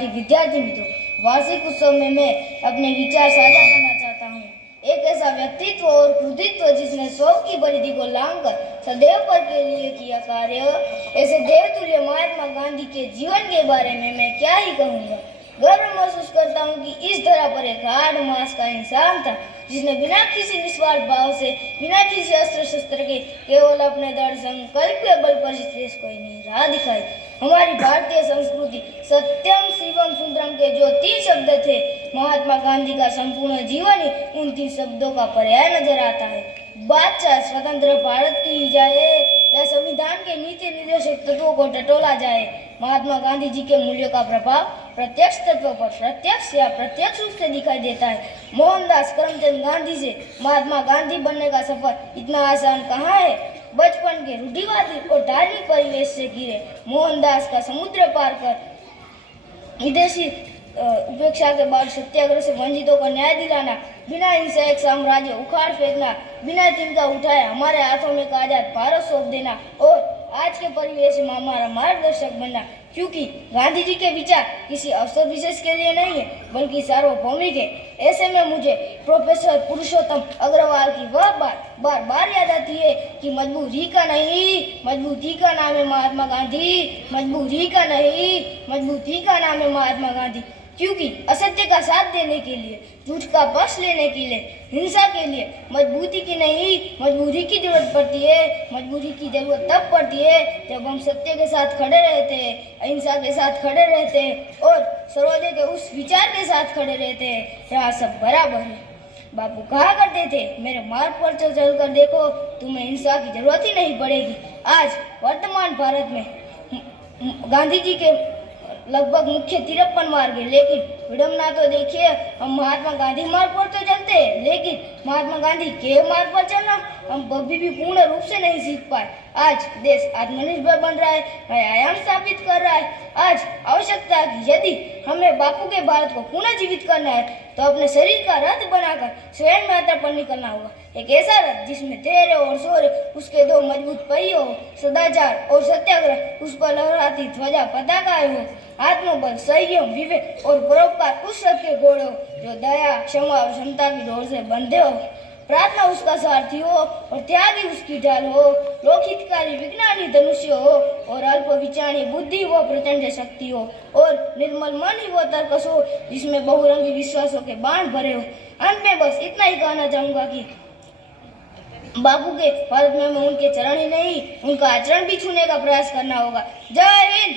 सहपाठी विद्यार्थी मित्रों, वार्षिक उत्सव में मैं अपने विचार साझा करना चाहता हूँ। एक ऐसा व्यक्तित्व और कृतित्व जिसने सौ की परिधि को लांघकर सदैव पर के लिए किया कार्य, ऐसे देवतुल्य महात्मा गांधी के जीवन के बारे में मैं क्या ही कहूँगा। गर्व महसूस करता हूँ कि इस धरा पर एक हाड़ मांस का इंसान था जिसने बिना किसी निस्वार्थ भाव से, बिना किसी अस्त्र शस्त्र के, केवल अपने दृढ़ संकल्प के बल पर इस देश को नई राह दिखाई। हमारी भारतीय संस्कृति सत्यम शिवम सुंदरम के जो 3 शब्द थे, महात्मा गांधी का संपूर्ण जीवन ही उन 3 शब्दों का पर्याय नजर आता है। बादशाह स्वतंत्र भारत की जाए या संविधान के नीति निर्देशक तत्वों को टटोला जाए, महात्मा गांधी जी के मूल्यों का प्रभाव प्रत्यक्ष तत्वों पर प्रत्यक्ष या प्रत्यक्ष रूप से दिखाई देता है। मोहनदास करमचंद गांधी से महात्मा गांधी बनने का सफर इतना आसान कहाँ है। बचपन के रूढ़िवादी और धार्मिक परिवेश से घिरे मोहनदास का समुद्र पार कर विदेशी उपेक्षा के बाद सत्याग्रह से वंचितों को न्याय दिलाना, बिना हिंसा एक साम्राज्य उखाड़ फेंकना, बिना तिनका उठाए हमारे हाथों में एक आजाद भारत सौंप देना और आज के परिवेश में हमारा मार्गदर्शक बनना। क्योंकि गांधी जी के विचार किसी अवसर विशेष के लिए नहीं है बल्कि सार्वभौमिक है। ऐसे में मुझे प्रोफेसर पुरुषोत्तम अग्रवाल की वह बात बार बार याद आती है कि मजबूरी का नहीं, मजबूती का नाम है महात्मा गांधी। मजबूरी का नहीं, मजबूती का नाम है महात्मा गांधी। क्योंकि असत्य का साथ देने के लिए, झूठ का पक्ष लेने के लिए, हिंसा के लिए मजबूती की नहीं, मजबूरी की जरूरत पड़ती है। मजबूरी की जरूरत तब पड़ती है जब हम सत्य के साथ खड़े रहते हैं, अहिंसा के साथ खड़े रहते हैं और सर्वोदय के उस विचार के साथ खड़े रहते हैं जहाँ सब बराबर है। बापू कहा करते थे, मेरे मार्ग पर चलकर देखो, तुम्हें हिंसा की जरूरत ही नहीं पड़ेगी। आज वर्तमान भारत में गांधी जी के लगभग मुख्य 53 मार्ग है, लेकिन विडम्बना तो देखिए, हम महात्मा गांधी मार्ग पर तो चलते हैं लेकिन महात्मा गांधी के मार्ग पर चलना हम कभी भी पूर्ण रूप से नहीं सीख पाए। आज देश आत्मनिर्भर बन रहा है, नया आयाम स्थापित कर रहा है। आज आवश्यकता है कि यदि हमें बापू के भारत को पुनः जीवित करना है तो अपने शरीर का रथ बनाकर स्वयं यात्रा पर निकलना होगा। एक ऐसा रथ जिसमें धैर्य और शौर्य उसके 2 मजबूत पहिए हो, सदाचार और सत्याग्रह उस पर लहराती ध्वजा पताकाएं हो, आत्मबल, संयम, विवेक और परोपकार उस रथ के घोड़े हो जो दया, क्षमा और क्षमता की डोर से बंधे हो। प्रार्थना उसका सारथी हो और त्यागी उसकी ढाल हो, लोकहितकारी विज्ञानी धनुष्य हो और अल्प विचारी बुद्धि वो प्रचंड शक्ति हो और निर्मल मन ही वो तर्कस हो जिसमें बहुरंगी विश्वासों के बाण भरे हो। अंत में बस इतना ही कहना चाहूंगा कि बापू के भारत में उनके चरण ही नहीं, उनका आचरण भी छूने का प्रयास करना होगा। जय हिंद।